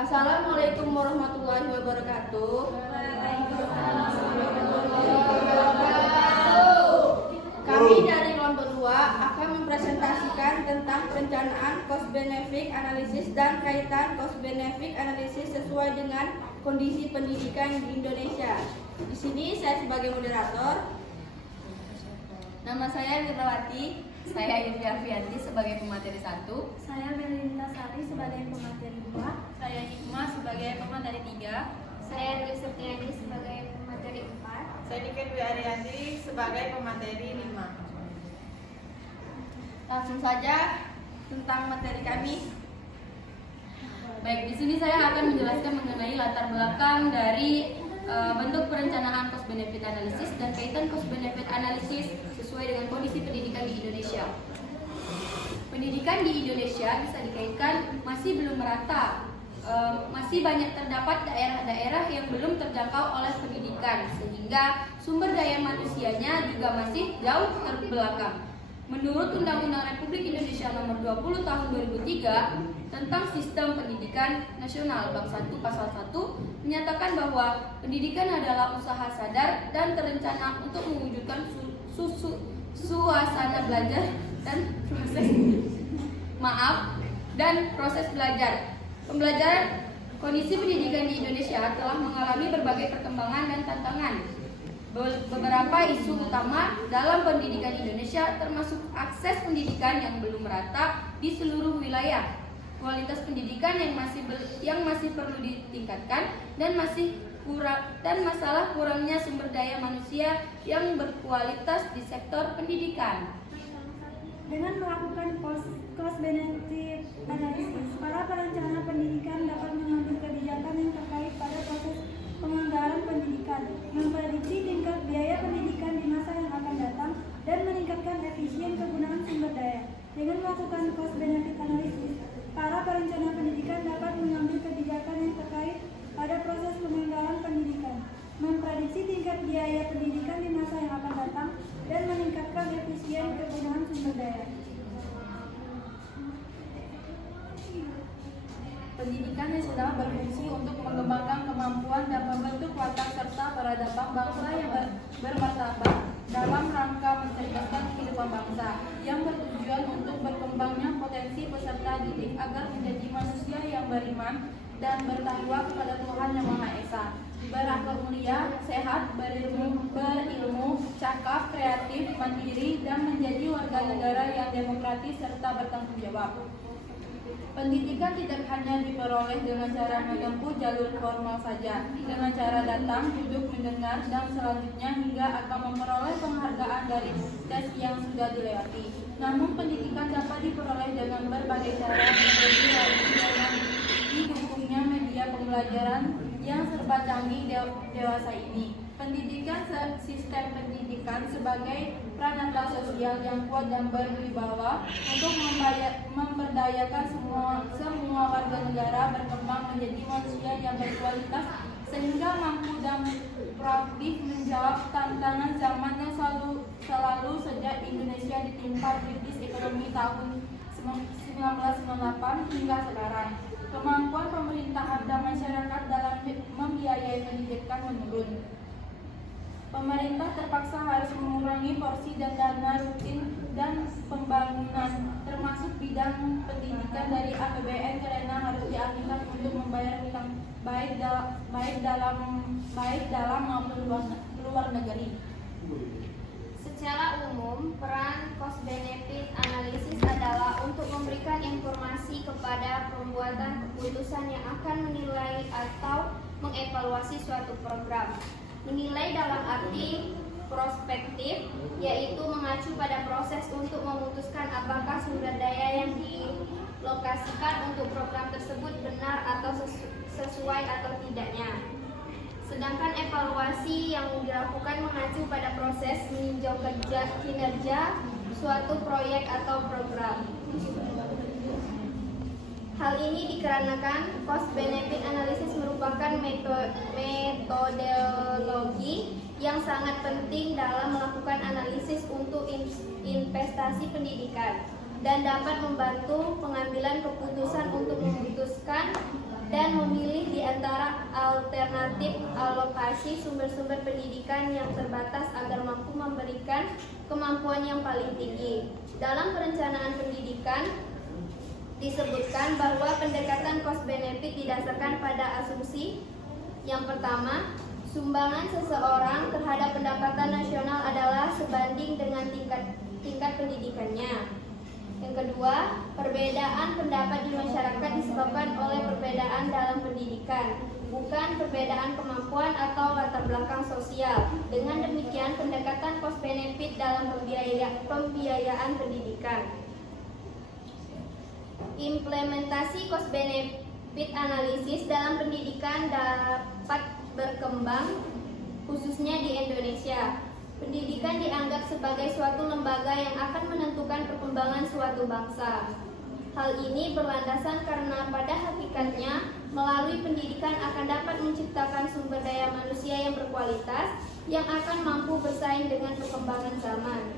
Assalamualaikum warahmatullahi wabarakatuh. Kami dari kelompok 2 akan mempresentasikan tentang perencanaan cost benefit analysis dan kaitan cost benefit analysis sesuai dengan kondisi pendidikan di Indonesia. Di sini saya sebagai moderator. Nama saya Mirnawati. Saya Yudhya Fianti sebagai pemateri 1. Saya Melinda Sari sebagai pemateri 2. Saya Hikmah sebagai pemateri 3. Saya Dewi Septiani sebagai pemateri 4. Saya Niken Dwi Ariyanti sebagai pemateri 5. Langsung saja tentang materi kami. Baik, di sini saya akan menjelaskan mengenai latar belakang dari bentuk perencanaan cost benefit analysis dan kaitan cost benefit analysis sesuai dengan kondisi pendidikan di Indonesia. Pendidikan di Indonesia bisa dikaitkan masih belum merata, masih banyak terdapat daerah-daerah yang belum terjangkau oleh pendidikan, sehingga sumber daya manusianya juga masih jauh terbelakang. Menurut Undang-Undang Republik Indonesia Nomor 20 Tahun 2003 tentang Sistem Pendidikan Nasional Bab 1 Pasal 1 menyatakan bahwa pendidikan adalah usaha sadar dan terencana untuk mewujudkan suasana belajar dan proses belajar. Pembelajaran kondisi pendidikan di Indonesia telah mengalami berbagai perkembangan dan tantangan. Beberapa isu utama dalam pendidikan Indonesia termasuk akses pendidikan yang belum merata di seluruh wilayah, kualitas pendidikan yang masih perlu ditingkatkan, dan masalah kurangnya sumber daya manusia yang berkualitas di sektor pendidikan. Dengan melakukan cost benefit analysis, para perencana pendidikan dapat mengambil kebijakan yang terkait pada proses penganggaran pendidikan, memprediksi tingkat biaya pendidikan di masa yang akan datang, dan meningkatkan efisien penggunaan sumber daya. Dengan melakukan cost benefit analysis, para perencana pendidikan dapat mengambil kebijakan yang terkait pada proses penganggaran pendidikan, memprediksi tingkat biaya pendidikan di masa yang akan datang, dan meningkatkan efisien penggunaan sumber daya. Pendidikan nasional berfungsi untuk mengembangkan kemampuan dan membentuk watak serta peradaban bangsa yang bermartabat dalam rangka mencerdaskan kehidupan bangsa, yang bertujuan untuk berkembangnya potensi peserta didik agar menjadi manusia yang beriman dan bertakwa kepada Tuhan Yang Maha Esa, berakhlak mulia, sehat, berilmu, cakap, kreatif, mandiri, dan menjadi warga negara yang demokratis serta bertanggung jawab. Pendidikan tidak hanya diperoleh dengan cara menempuh jalur formal saja, dengan cara datang, duduk, mendengar, dan selanjutnya hingga akan memperoleh penghargaan dari tes yang sudah dilewati. Namun pendidikan dapat diperoleh dengan berbagai cara, menjadi lagi dengan didukungnya media pembelajaran yang serba canggih dewasa ini. Pendidikan sistem pendidikan sebagai pranata sosial yang kuat dan berwibawa untuk memberdayakan semua warga negara berkembang menjadi manusia yang berkualitas sehingga mampu dan proaktif menjawab tantangan zaman yang selalu sejak Indonesia ditimpa krisis ekonomi tahun 1998 hingga sekarang. Kemampuan pemerintahan dan masyarakat dalam membiayai pendidikan menurun. Pemerintah terpaksa harus mengurangi porsi dan dana rutin dan pembangunan, termasuk bidang pendidikan dari APBN karena harus dialihkan untuk membayar hutang baik dalam maupun luar negeri. Secara umum, peran cost benefit analysis adalah untuk memberikan informasi kepada pembuatan keputusan yang akan menilai atau mengevaluasi suatu program. Menilai dalam arti prospektif, yaitu mengacu pada proses untuk memutuskan apakah sumber daya yang dilokasikan untuk program tersebut benar atau sesuai atau tidaknya. Sedangkan evaluasi yang dilakukan mengacu pada proses meninjau kinerja suatu proyek atau program. Hal ini dikarenakan cost benefit analysis merupakan metodologi yang sangat penting dalam melakukan analisis untuk investasi pendidikan dan dapat membantu pengambilan keputusan untuk memutuskan dan memilih di antara alternatif alokasi sumber-sumber pendidikan yang terbatas agar mampu memberikan kemampuan yang paling tinggi. Dalam perencanaan pendidikan disebutkan bahwa pendekatan cost benefit didasarkan pada asumsi yang pertama, sumbangan seseorang terhadap pendapatan nasional adalah sebanding dengan tingkat pendidikannya. Yang kedua, perbedaan pendapat di masyarakat disebabkan oleh perbedaan dalam pendidikan, bukan perbedaan kemampuan atau latar belakang sosial. Dengan demikian, pendekatan cost benefit dalam pembiayaan pendidikan. Implementasi cost benefit analisis dalam pendidikan dapat berkembang khususnya di Indonesia. Pendidikan dianggap sebagai suatu lembaga yang akan menentukan perkembangan suatu bangsa. Hal ini berlandasan karena pada hakikatnya melalui pendidikan akan dapat menciptakan sumber daya manusia yang berkualitas yang akan mampu bersaing dengan perkembangan zaman.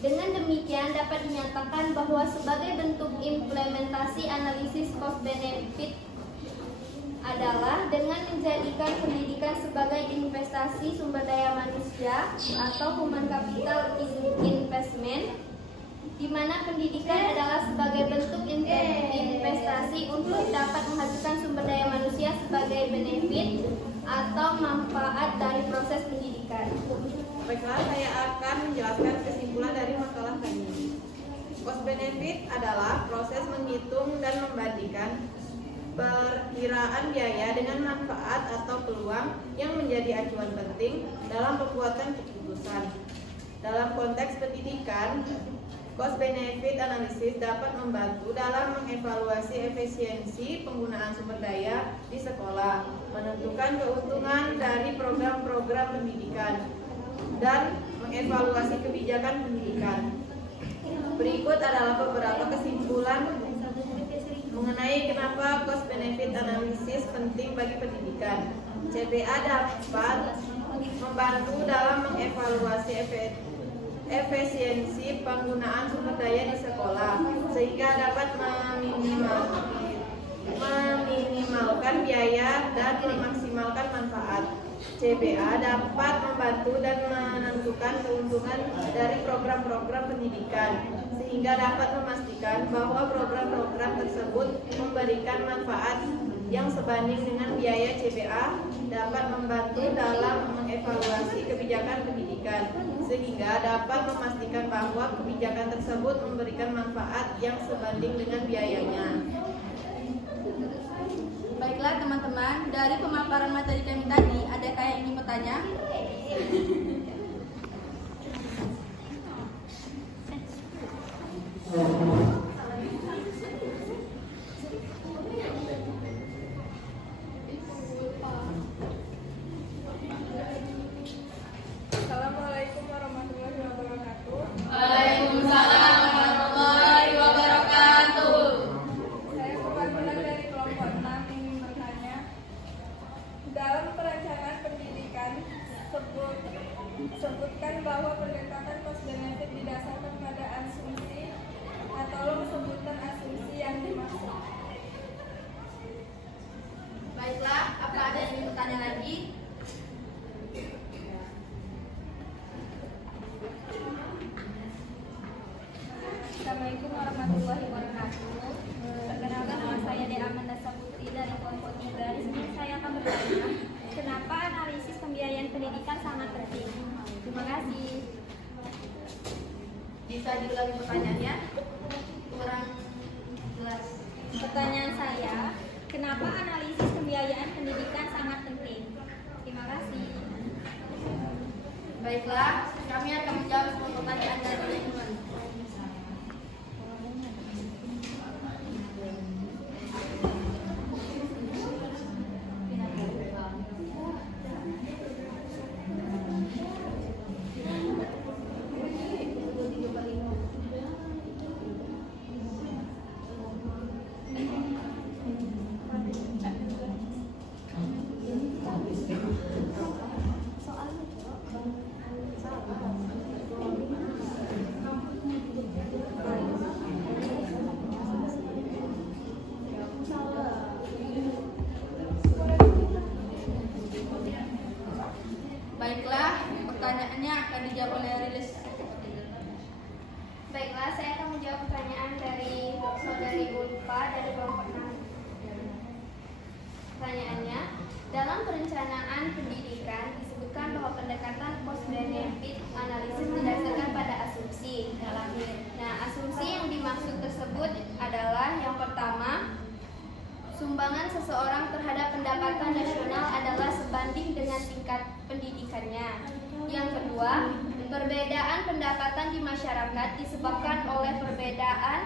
Dengan demikian dapat dinyatakan bahwa sebagai bentuk implementasi analisis cost benefit adalah dengan menjadikan pendidikan sebagai investasi sumber daya manusia atau human capital investment, di mana pendidikan adalah sebagai bentuk investasi untuk dapat menghasilkan sumber daya manusia sebagai benefit atau manfaat dari proses pendidikan. Baiklah, saya akan menjelaskan kesimpulan dari makalah kami. Cost benefit adalah proses menghitung dan membandingkan perkiraan biaya dengan manfaat atau peluang yang menjadi acuan penting dalam pembuatan keputusan. Dalam konteks pendidikan, cost benefit analysis dapat membantu dalam mengevaluasi efisiensi penggunaan sumber daya di sekolah, menentukan keuntungan dari program-program pendidikan, dan mengevaluasi kebijakan pendidikan. Berikut adalah beberapa kesimpulan mengenai kenapa cost benefit analysis penting bagi pendidikan. CBA dapat membantu dalam mengevaluasi efisiensi penggunaan sumber daya di sekolah sehingga dapat meminimalkan biaya dan memaksimalkan manfaat. CBA dapat membantu dan menentukan keuntungan dari program-program pendidikan sehingga dapat memastikan bahwa program-program tersebut memberikan manfaat yang sebanding dengan biaya. CBA dapat membantu dalam mengevaluasi kebijakan pendidikan sehingga dapat memastikan bahwa kebijakan tersebut memberikan manfaat yang sebanding dengan biayanya. Baiklah teman-teman, dari pemaparan materi kami tadi, adakah yang ingin bertanya? Assalamualaikum warahmatullahi wabarakatuh. Waalaikumsalam warahmatullahi wabarakatuh. Saya perwakilan dari kelompok 6 ingin bertanya, dalam perencanaan pendidikan sebutkan bahwa pendekatan cost benefit didasarkan pada asumsi, tolong sebutkan asumsi yang dimaksud. Baiklah, apa ada yang ingin bertanya lagi? Assalamualaikum warahmatullahi wabarakatuh. Perkenalkan, nama saya Dea Amanda Saputri dari kelompok 3. Di sini saya akan bertanya, kenapa analisis pembiayaan pendidikan sangat penting? Terima kasih. Bisa diulangi pertanyaannya? Kurang jelas. Pertanyaan saya, kenapa analisis pembiayaan pendidikan sangat penting? Terima kasih. Baiklah, kami akan menjawab semua pertanyaan dari teman-teman. pertanyaannya akan dijawab oleh Rilis. Baiklah, saya akan menjawab pertanyaan dari saudari Ulfa dari kelompok 6. Pertanyaannya, dalam perencanaan pendidikan disebutkan bahwa pendekatan cost benefit analisis didasarkan pada asumsi. Nah, asumsi yang dimaksud tersebut adalah yang pertama, sumbangan seseorang terhadap pendapatan nasional adalah sebanding dengan tingkat pendidikannya. Yang kedua, perbedaan pendapatan di masyarakat disebabkan oleh perbedaan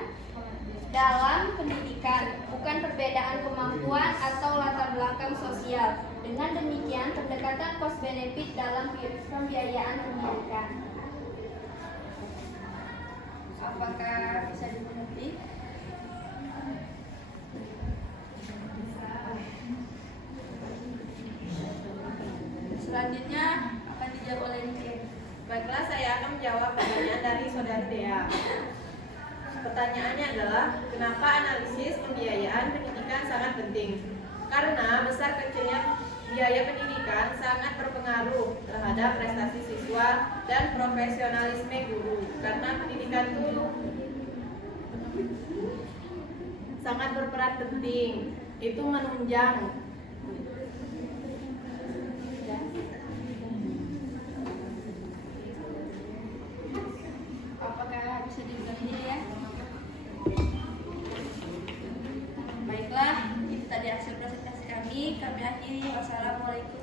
dalam pendidikan, bukan perbedaan kemampuan atau latar belakang sosial. Dengan demikian, pendekatan cost benefit dalam pembiayaan pendidikan. Apakah bisa dimengerti? Selanjutnya akan dijawab oleh Nike. Baiklah, saya akan menjawab pertanyaan dari saudari Dea. Pertanyaannya adalah, kenapa analisis pembiayaan pendidikan sangat penting? Karena besar kecilnya biaya pendidikan sangat berpengaruh terhadap prestasi siswa dan profesionalisme guru. Karena pendidikan itu sangat berperan penting, itu menunjang Apakah bisa dimengerti ya? Baiklah, itu tadi hasil presentasi kami. Kami akhiri. Wassalamualaikum